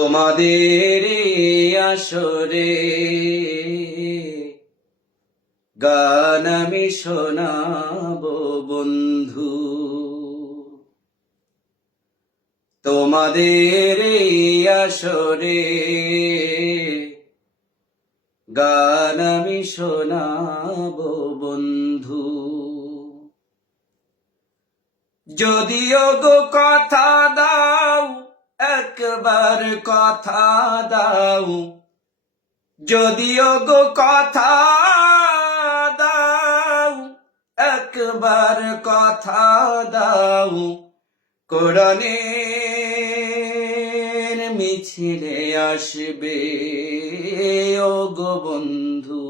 তোমাদের আসরে গান আমি শোনাব, বন্ধু। তোমাদের আসরে গান আমি শোনাব, বন্ধু। যদিও গো কথা দাও একবার কথা দাও। যদিও গো কথা দাও, একবার কথা দাও। কোরআনের মিছিলে আসবে, ও গো বন্ধু।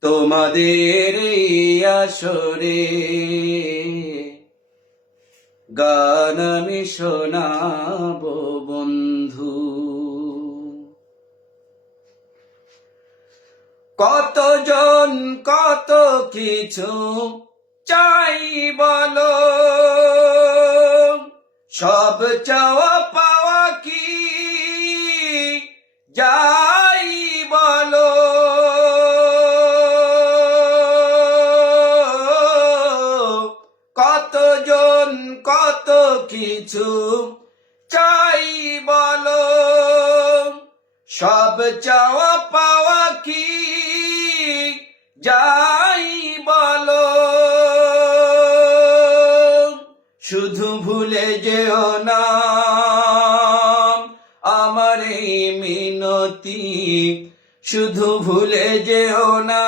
তোমাদের আসরে গান আমি শোনাব বন্ধু। কতজন কত কিছু চাই বলো। সব চাওয়া পাওয়া কি? যাই কত কিছু চাই বলো। সব চাওয়া পাওয়া কি যাই বলো। শুধু ভুলে যেও না, আমার এই মিনতি। শুধু ভুলে যেও না,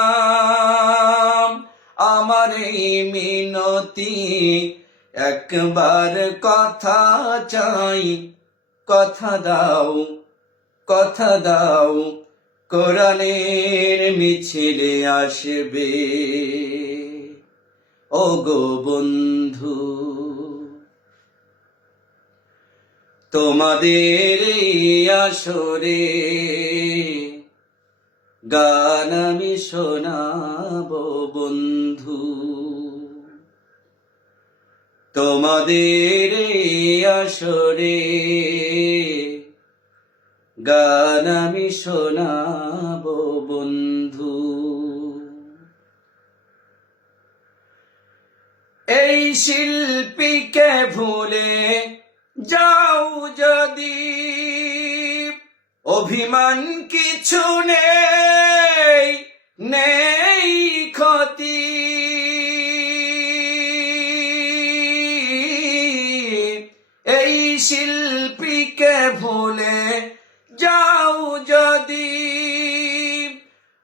আমার এই মিনতি। একবার কথা চাই, কথা দাও কথা দাও, কোরআনের মিছিলে আসবে। ও বন্ধু, তোমাদের আসরে গান আমি শোনাব বন্ধু। তোমাদের আসরে গান আমি শোনাব, বন্ধু। এই শিল্পীকে ভুলে যাও যদি, অভিমান কিছু নেই নেই শিল্পীকে ভুলে যাও যদি।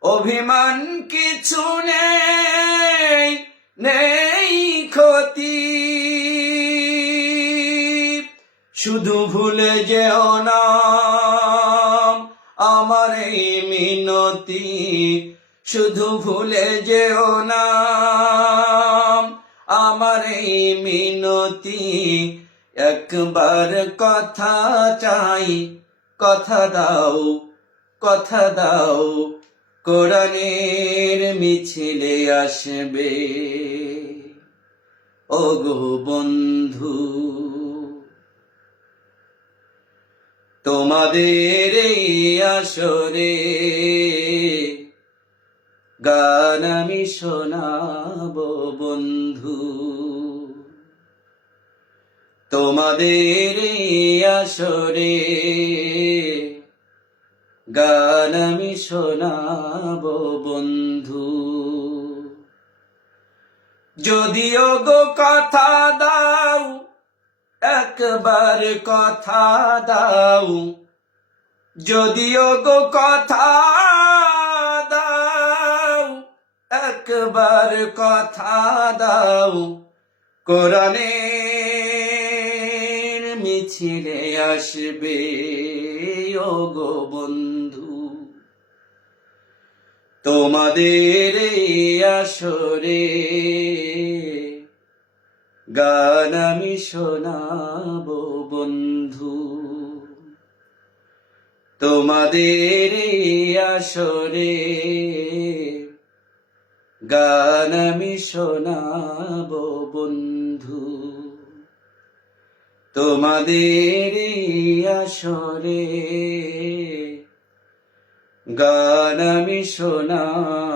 অভিমান কিছু নেই নেই ক্ষতি। শুধু ভুলে যেও না, আমার এই মিনতি। শুধু ভুলে যেও না, আমার এই মিনতি। একবার কথা চাই, কথা দাও কথা দাও, কোরআনের মিছিলে আসবে। ও গো বন্ধু, তোমাদের আসরে গান আমি শোনাব বন্ধু। তোমাদের আসরে গান আমি শোনাব, বন্ধু। যদিও গো কথা দাও, একবার কথা দাও। যদিও গো কথা দাও, একবার কথা দাও। কোরআনের মিছিলে আসবে গো বন্ধু। তোমাদের আসরে গান আমি শোনাব বন্ধু। তোমাদের আসরে গান আমি শোনাব বন্ধু। তোমাদের আসরে গান আমি শোনাব